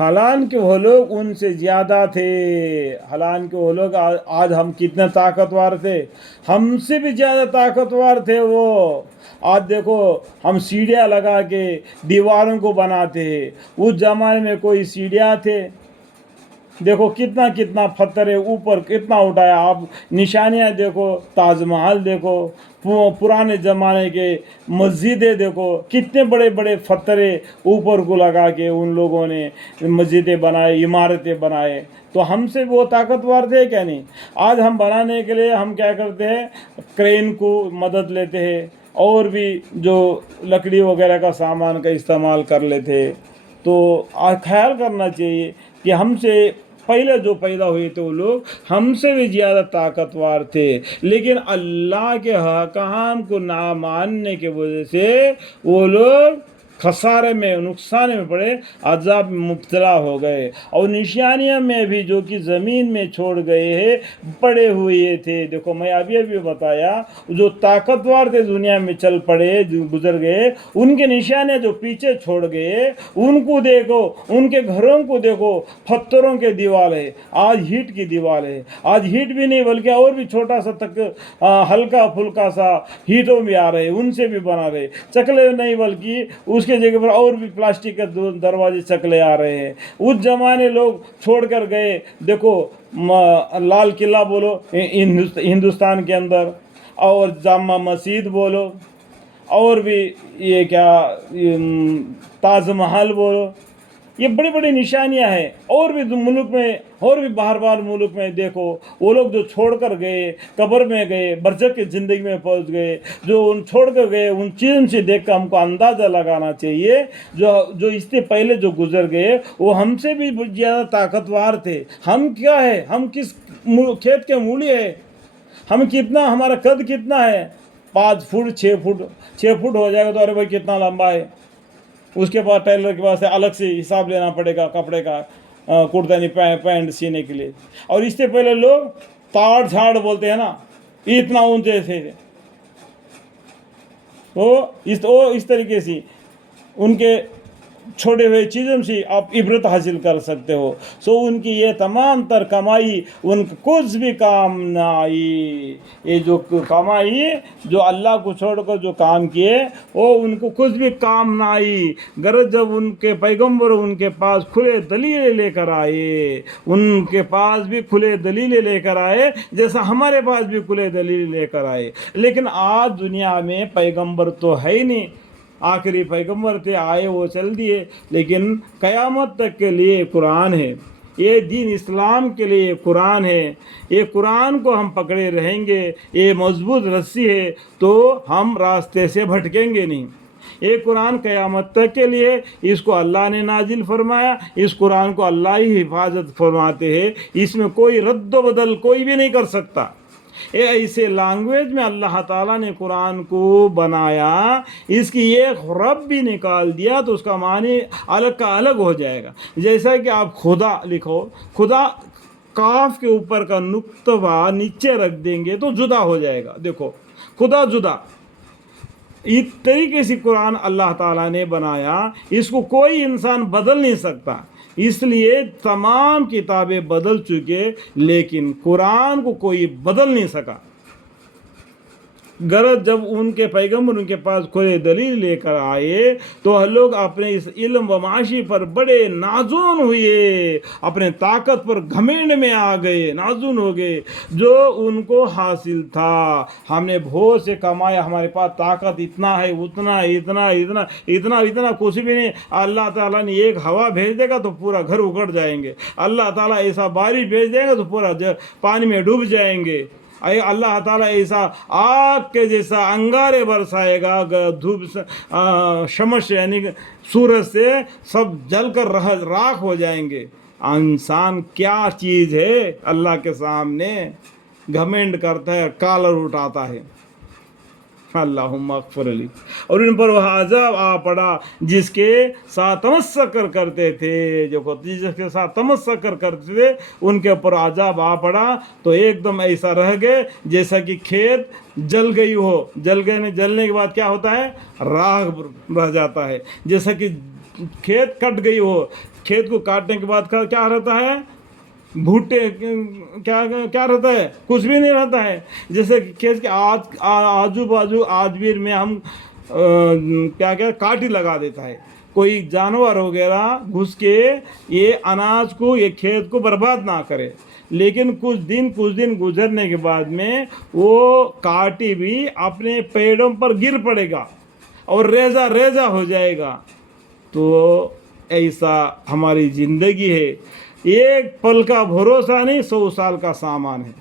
हालांकि वो लोग उनसे ज़्यादा थे। हालांकि वो लोग आज हम कितने ताकतवर थे, हमसे भी ज़्यादा ताकतवर थे वो। आज देखो हम सीढ़ियाँ लगा के दीवारों को बनाते हैं, उस जमाने में कोई सीढ़ियाँ थे? देखो कितना कितना पत्थर है, ऊपर कितना उठाया। आप निशानियाँ देखो, ताजमहल देखो, पुराने ज़माने के मस्जिदें देखो, कितने बड़े बड़े पत्थर ऊपर को लगा के उन लोगों ने मस्जिदें बनाए, इमारतें बनाए। तो हमसे वो ताकतवर थे क्या? नहीं। आज हम बनाने के लिए हम क्या करते हैं, क्रेन को मदद लेते हैं, और भी जो लकड़ी वगैरह का सामान का इस्तेमाल कर लेते हैं। तो ख्याल करना चाहिए कि हमसे पहले जो पैदा हुए थे वो लोग हमसे भी ज़्यादा ताकतवर थे, लेकिन अल्लाह के हकाम को ना मानने की वजह से वो लोग खसारे में, नुकसान में पड़े, अजाब में मुब्तला हो गए। और निशानियाँ में भी जो कि ज़मीन में छोड़ गए हैं पड़े हुए थे। देखो मैं अभी बताया, जो ताकतवर थे दुनिया में चल पड़े, जो गुजर गए, उनके निशानियाँ जो पीछे छोड़ गए उनको देखो, उनके घरों को देखो, पत्थरों के दीवार है, आज हीट की दीवार है। आज हीट भी नहीं बल्कि और भी छोटा सा तक हल्का फुल्का सा हीटों भी आ रहे, उनसे भी बना रहे। चकले नहीं बल्कि उसके जगह पर और भी प्लास्टिक के दरवाजे चकले आ रहे हैं। उस जमाने लोग छोड़ कर गए। देखो लाल किला बोलो हिंदुस्तान के अंदर, और जामा मस्जिद बोलो, और भी ये क्या ताजमहल बोलो, ये बड़ी बड़ी निशानियां हैं। और भी मुल्क में, और भी बाहर मुल्क में देखो, वो लोग जो छोड़ कर गए, कब्र में गए, बरज़ख की ज़िंदगी में पहुंच गए, जो उन छोड़ कर गए, उन चीज़ों से देख कर हमको अंदाज़ा लगाना चाहिए जो इससे पहले जो गुजर गए वो हमसे भी ज़्यादा ताकतवर थे। हम क्या है, हम किस खेत के मूली है, हम कितना, हमारा कद कितना है, 5 फुट 6 फुट हो जाएगा तो अरे भाई कितना लंबा है। उसके बाद टेलर के पास से अलग से हिसाब लेना पड़ेगा कपड़े का, कुर्तानी पैंट सीने के लिए। और इससे पहले लोग ताड़ झाड़ बोलते हैं ना, इतना ऊंचे थे। तो इस तरीके से उनके छोड़े हुए चीज़ों से आप इबरत हासिल कर सकते हो। सो उनकी ये तमाम तर कमाई उनको कुछ भी काम ना आई। ये जो कमाई, जो अल्लाह को छोड़कर जो काम किए, वो उनको कुछ भी काम ना आई। गरज जब उनके पैगंबर उनके पास खुले दलीलें लेकर आए, उनके पास भी खुले दलीलें लेकर आए, जैसा हमारे पास भी खुले दलीलें लेकर आए। लेकिन आज दुनिया में पैगंबर तो है ही नहीं। आखिरी पैगंबर थे, आए वो चल दिए, लेकिन क़यामत तक के लिए कुरान है। ये दीन इस्लाम के लिए कुरान है। ये कुरान को हम पकड़े रहेंगे, ये मजबूत रस्सी है, तो हम रास्ते से भटकेंगे नहीं। ये कुरान क़यामत तक के लिए, इसको अल्लाह ने नाजिल फरमाया, इस कुरान को अल्लाह ही हिफाजत फरमाते हैं। इसमें कोई रद्द बदल कोई भी नहीं कर सकता। ये ऐसे लैंग्वेज में अल्लाह ताला ने कुरान को बनाया, इसकी एक रब भी निकाल दिया तो उसका मानी अलग का अलग हो जाएगा। जैसा कि आप खुदा लिखो, खुदा काफ के ऊपर का नुक्ता नीचे रख देंगे तो जुदा हो जाएगा। देखो खुदा जुदा, इस तरीके से कुरान अल्लाह ताला ने बनाया, इसको कोई इंसान बदल नहीं सकता। इसलिए तमाम किताबें बदल चुके, लेकिन कुरान को कोई बदल नहीं सका। गरज जब उनके पैगंबर उनके पास खुले दलील लेकर आए तो लोग अपने इस इल्म व माशी पर बड़े नाज़ून हुए, अपने ताकत पर घमंड में आ गए, नाज़ून हो गए जो उनको हासिल था। हमने बहुत से कमाया, हमारे पास ताकत इतना है, उतना इतना इतना इतना इतना कुछ भी नहीं। अल्लाह ताला ने एक हवा भेज देगा तो पूरा घर उखड़ जाएंगे। अल्लाह ताला ऐसा बारिश भेज देगा तो पूरा पानी में डूब जाएंगे। अल्लाह ताला ऐसा आग के जैसा अंगारे बरसाएगा, धूप शमस यानी सूरज से सब जलकर राख हो जाएंगे। इंसान क्या चीज़ है अल्लाह के सामने, घमंड करता है, कॉलर उठाता है। अल्लाहुम्मा अग़फ़िर ली। और इन पर वह अज़ाब आ पड़ा जिसके साथ तमस्सक करते थे, जो जिसके साथ तमस्सक करते थे उनके ऊपर अज़ाब आ पड़ा तो एकदम ऐसा रह गए जैसा कि खेत जल गई हो। जलने के बाद क्या होता है, राख रह जाता है। जैसा कि खेत कट गई, वो खेत को काटने के बाद क्या रहता है, भुट्टे क्या क्या रहता है, कुछ भी नहीं रहता है। जैसे खेत के आजू बाजू आजवीर में हम क्या क्या काटी लगा देता है, कोई जानवर वगैरह घुस के ये अनाज को, ये खेत को बर्बाद ना करे। लेकिन कुछ दिन गुजरने के बाद में वो काटी भी अपने पेड़ों पर गिर पड़ेगा और रेजा रेजा हो जाएगा। तो ऐसा हमारी ज़िंदगी है, एक पल का भरोसा नहीं, 100 साल का सामान है।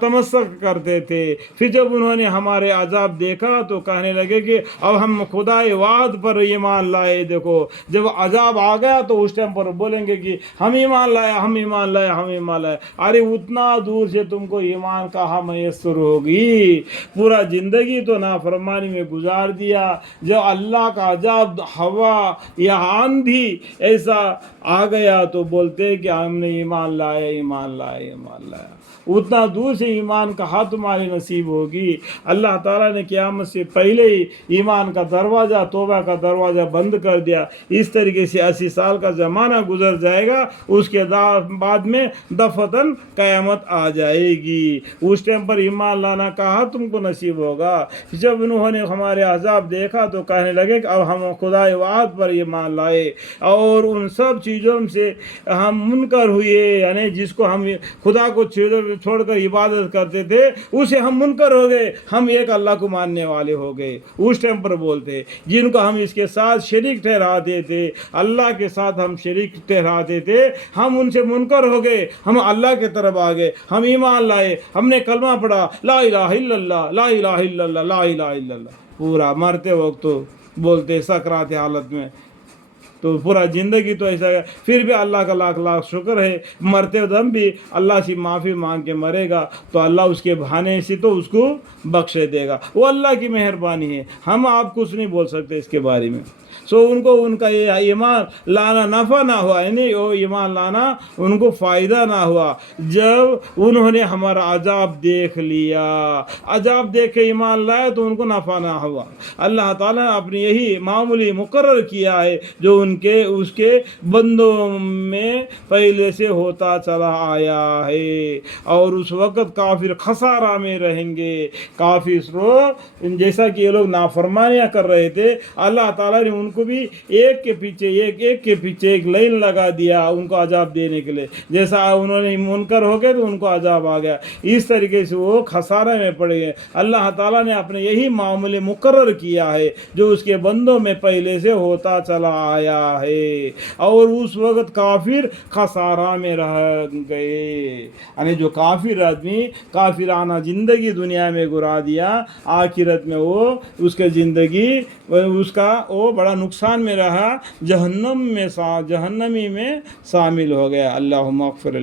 तमस्सक करते थे। फिर जब उन्होंने हमारे अजाब देखा तो कहने लगे कि अब हम खुदाए वाद पर ईमान लाए। देखो जब अजाब आ गया तो उस टाइम पर बोलेंगे कि हम ईमान लाए, हम ईमान लाए, हम ईमान लाए। अरे उतना दूर से तुमको ईमान कहाँ मैसर होगी, पूरा ज़िंदगी तो नाफरमानी में गुजार दिया। जब अल्लाह का अजाब, हवा या आंधी ऐसा आ गया तो बोलते कि हमने ईमान लाया, ईमान लाया, ईमान लाया। उतना दूर से ईमान कहाँ तुम्हारी नसीब होगी। अल्लाह ताला ने क़यामत से पहले ही ईमान का दरवाज़ा, तौबा का दरवाज़ा बंद कर दिया। इस तरीके से 80 साल का ज़माना गुजर जाएगा, उसके बाद में दफतन क़यामत आ जाएगी। उस टाइम पर ईमान लाना कहाँ तुमको नसीब होगा। जब उन्होंने हमारे अजाब देखा तो कहने लगे कि अब हम खुदाए वाद पर ईमान लाए और उन सब चीज़ों से हम मुनकर हुए, यानी जिसको हम खुदा को छोड़कर इबादत करते थे उसे हम मुनकर हो गए, हम एक अल्लाह को मानने वाले हो गए। उस टाइम पर बोलते जिनको हम इसके साथ शरीक ठहराते थे, अल्लाह के साथ हम शरीक ठहराते थे, हम उनसे मुनकर हो गए, हम अल्लाह के तरफ आ गए, हम ईमान लाए, हमने कलमा पढ़ा, ला इलाहा इल्लल्लाह, ला इलाहा इल्लल्लाह, ला इलाहा इल्लल्लाह। पूरा मरते वक्त तो बोलते सकरात हालत में, तो पूरा ज़िंदगी तो ऐसा है। फिर भी अल्लाह का लाख लाख शुक्र है, मरते दम भी अल्लाह से माफ़ी मांग के मरेगा तो अल्लाह उसके बहाने से तो उसको बख्श देगा। वो अल्लाह की मेहरबानी है, हम आप कुछ नहीं बोल सकते इसके बारे में। सो उनको उनका ये ईमान लाना नफ़ा ना हुआ, यानी वो ईमान लाना उनको फ़ायदा ना हुआ। जब उन्होंने हमारा अजाब देख लिया, अजाब देख के ईमान लाया तो उनको नफ़ा ना हुआ। अल्लाह ताला ने अपनी यही मामूली मुकर्रर किया है जो उनके उसके बंदों में पहले से होता चला आया है। और उस वक़्त काफिर खसारा में रहेंगे। काफिर जैसा कि ये लोग नाफरमानियाँ कर रहे थे, अल्लाह ताला ने उनको भी एक के पीछे एक लाइन लगा दिया उनको अजाब देने के लिए। जैसा उन्होंने मुनकर हो गए तो उनको अजाब आ गया, इस तरीके से वो खसारे में पड़ गए। अल्लाह ताला ने अपने यही मामले मुकर्रर किया है जो उसके बंदों में पहले से होता चला आया है। और उस वक्त काफिर खसारा में रह गए, यानी जो काफिर आदमी काफिराना ज़िंदगी दुनिया में गुरा दिया, आखिरत में वो उसके ज़िंदगी उसका वो बड़ा नुकसान में रहा, जहन्नमी में शामिल हो गया। अल्लाहुम्मा अग़फ़िर